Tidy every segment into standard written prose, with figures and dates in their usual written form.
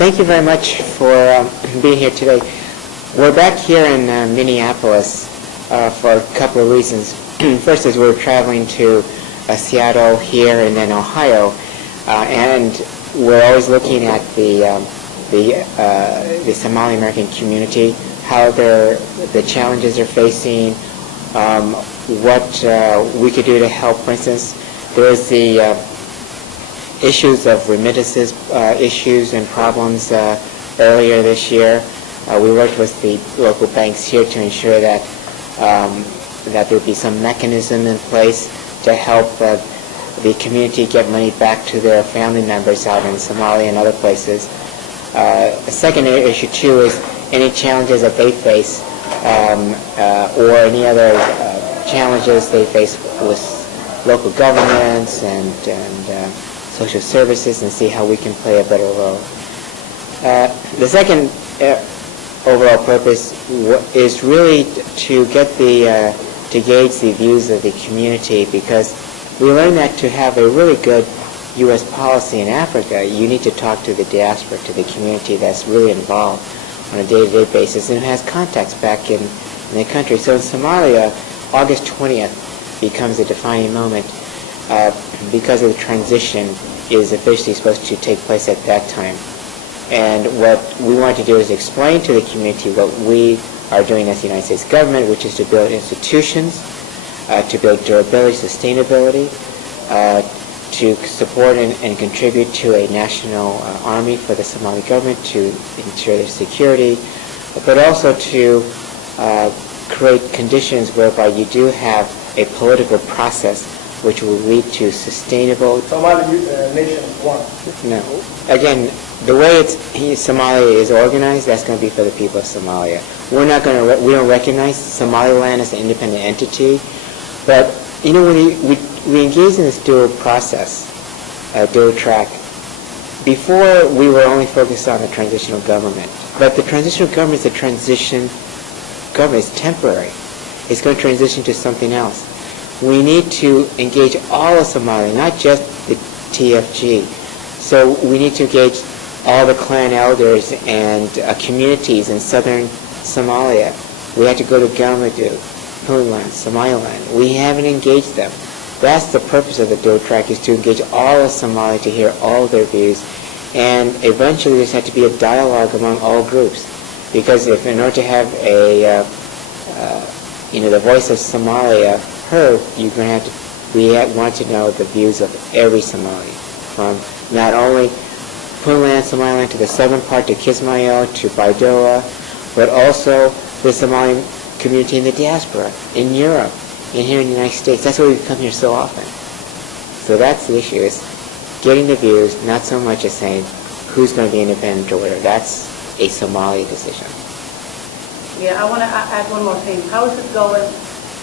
Thank you very much for being here today. We're back here in Minneapolis for a couple of reasons. First is we're traveling to Seattle here and then Ohio, and we're always looking at the Somali American community, how the challenges they're facing, what we could do to help. For instance, there's the issues of remittances issues and problems earlier this year. We worked with the local banks here to ensure that that there be some mechanism in place to help the community get money back to their family members out in Somalia and other places. A second issue too is any challenges that they face or any other challenges they face with local governments and social services, and see how we can play a better role. The second overall purpose is really to get to gauge the views of the community, because we learned that to have a really good U.S. policy in Africa, you need to talk to the diaspora, to the community that's really involved on a day-to-day basis and has contacts back in the country. So in Somalia, August 20th becomes a defining moment because of the transition is officially supposed to take place at that time. And what we want to do is explain to the community what we are doing as the United States government, which is to build institutions, to build durability, sustainability, to support and contribute to a national army for the Somali government to ensure their security, but also to create conditions whereby you do have a political process which will lead to sustainable... Somali nation one. No. Again, the way Somalia is organized, that's going to be for the people of Somalia. We don't recognize Somaliland as an independent entity, but you know, when we engage in this dual process, dual track. Before, we were only focused on the transitional government, but the transitional government is a transition government. It's temporary. It's going to transition to something else. We need to engage all of Somalia, not just the TFG. So we need to engage all the clan elders and communities in southern Somalia. We have to go to Galmudug, Puntland, Somaliland. We haven't engaged them. That's the purpose of the dual track, is to engage all of Somalia, to hear all their views, and eventually there's had to be a dialogue among all groups, because if in order to have the voice of Somalia heard, you're going to have to. We want to know the views of every Somali, from not only Puntland, Somaliland, to the southern part, to Kismayo, to Baidoa, but also the Somali community in the diaspora, in Europe, and here in the United States. That's why we come here so often. So that's the issue, is getting the views, not so much as saying who's going to be independent or whatever. That's a Somali decision. Yeah, I want to add one more thing. How is it going?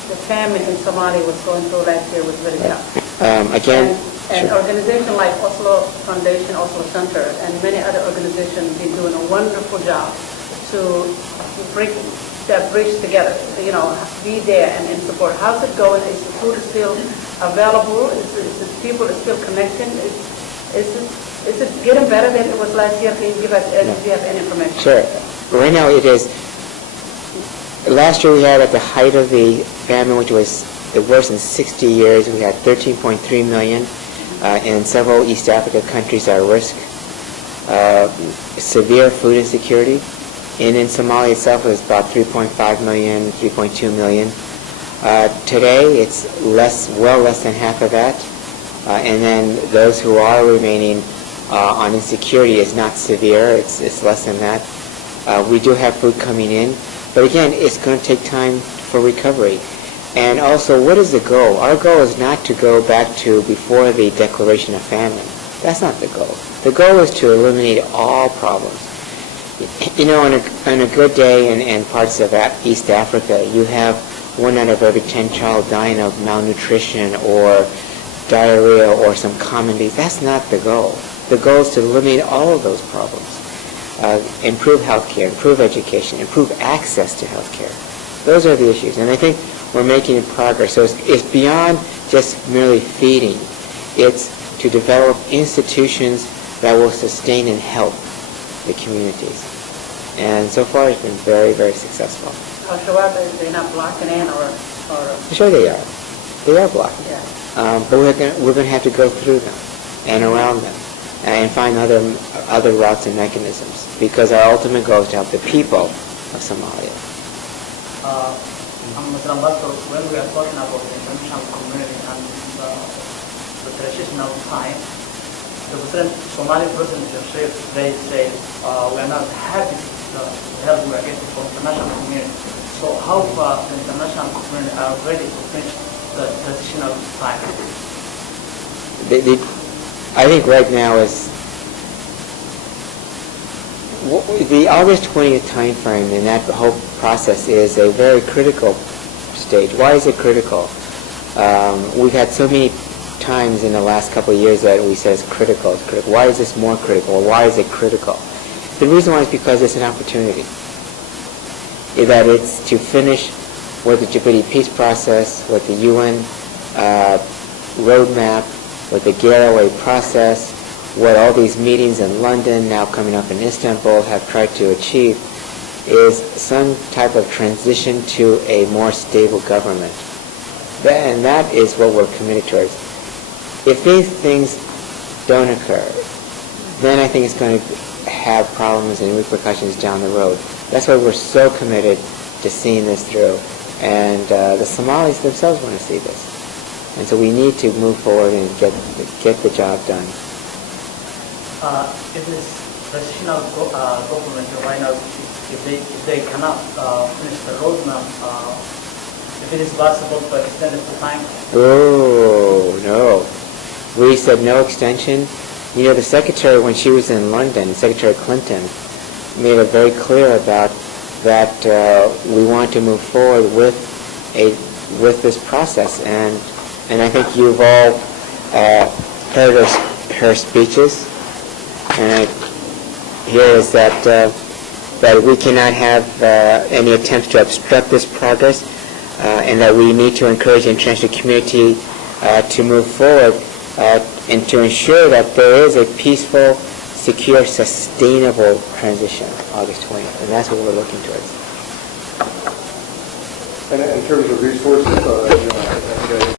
The famine in Somalia was going through last year was very tough. Again, and organizations like Oslo Foundation, Oslo Center, and many other organizations have been doing a wonderful job to bring that bridge together, be there and support. How's it going? Is the food still available? Is the people still connecting? Is it getting better than it was last year? Can you give us, if you have any information? Sure. Right now it is. Last year we had, at the height of the famine, which was the worst in 60 years, we had 13.3 million in several East Africa countries at risk. Severe food insecurity. And in Somalia itself, it was about 3.5 million, 3.2 million. Today, it's well less than half of that. And then those who are remaining on insecurity is not severe. It's less than that. We do have food coming in. But again, it's going to take time for recovery. And also, what is the goal? Our goal is not to go back to before the declaration of famine. That's not the goal. The goal is to eliminate all problems. On a good day in parts of East Africa, you have 1 out of every 10 child dying of malnutrition or diarrhea or some common disease. That's not the goal. The goal is to eliminate all of those problems. Improve healthcare, improve education, improve access to healthcare. Those are the issues, and I think we're making progress. So it's beyond just merely feeding. It's to develop institutions that will sustain and help. the communities. And so far it's been very, very successful. Sure, they're not blocking in or Sure they are. They are blocking. yeah. But we're going to have to go through them and around them and find other routes and mechanisms, because our ultimate goal is to help the people of Somalia. Mr. Ambassador, when we are talking about the international community and the transitional time, Somali President Shir, they say we are not happy to help we are getting from the international community. So how far the international community are ready to finish the transitional time? I think right now is the August 20th time frame, and that whole process is a very critical stage. Why is it critical? We've had so many times in the last couple of years that we said it's critical, it's critical. Why is this more critical? Why is it critical? The reason why is because it's an opportunity. That it's to finish with the Djibouti peace process, with the UN roadmap, with the Garaway process, what all these meetings in London, now coming up in Istanbul, have tried to achieve, is some type of transition to a more stable government. And that is what we're committed towards. If these things don't occur, then I think it's going to have problems and repercussions down the road. That's why we're so committed to seeing this through. And the Somalis themselves want to see this. And so we need to move forward and get the job done. If this transitional government right now, if they cannot finish the roadmap, if it is possible to extend it to time? Oh, no. We said no extension. You know, the Secretary, when she was in London, Secretary Clinton, made it very clear about that we want to move forward with this process. And I think you've all heard her speeches. And here is that we cannot have any attempts to obstruct this progress, and that we need to encourage the international community to move forward and to ensure that there is a peaceful, secure, sustainable transition August 20th. And that's what we're looking towards. And in terms of resources, I think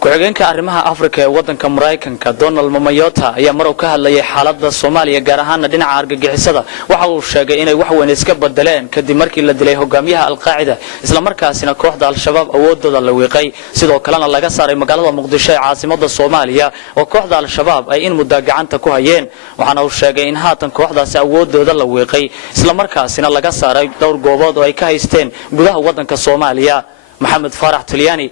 ku-xigeenka arrimaha Afrika ee wadanka Mareykanka Donald Mamayota ayaa mar ka hadlayay xaaladda Soomaaliya gaar ahaan dhinaca argagixisada waxa uu sheegay inay wax weyn iska bedeleen kadib markii la dilay hogaamiyaha Al-Qaacida isla markaasina kooxda Al-Shabaab awoodooda la wiiqay sidoo kalena laga saaray magaalada Muqdisho ee caasimadda Soomaaliya oo kooxda Al-Shabaab ay in muddo gacanta ku hayeen waxaana uu sheegay in haatan kooxdaasi awoodooda la wiiqay isla markaasina laga saaray dhowr goobood oo ay ka haysteen gudaha wadanka Soomaaliya Maxamed Farax Talyaani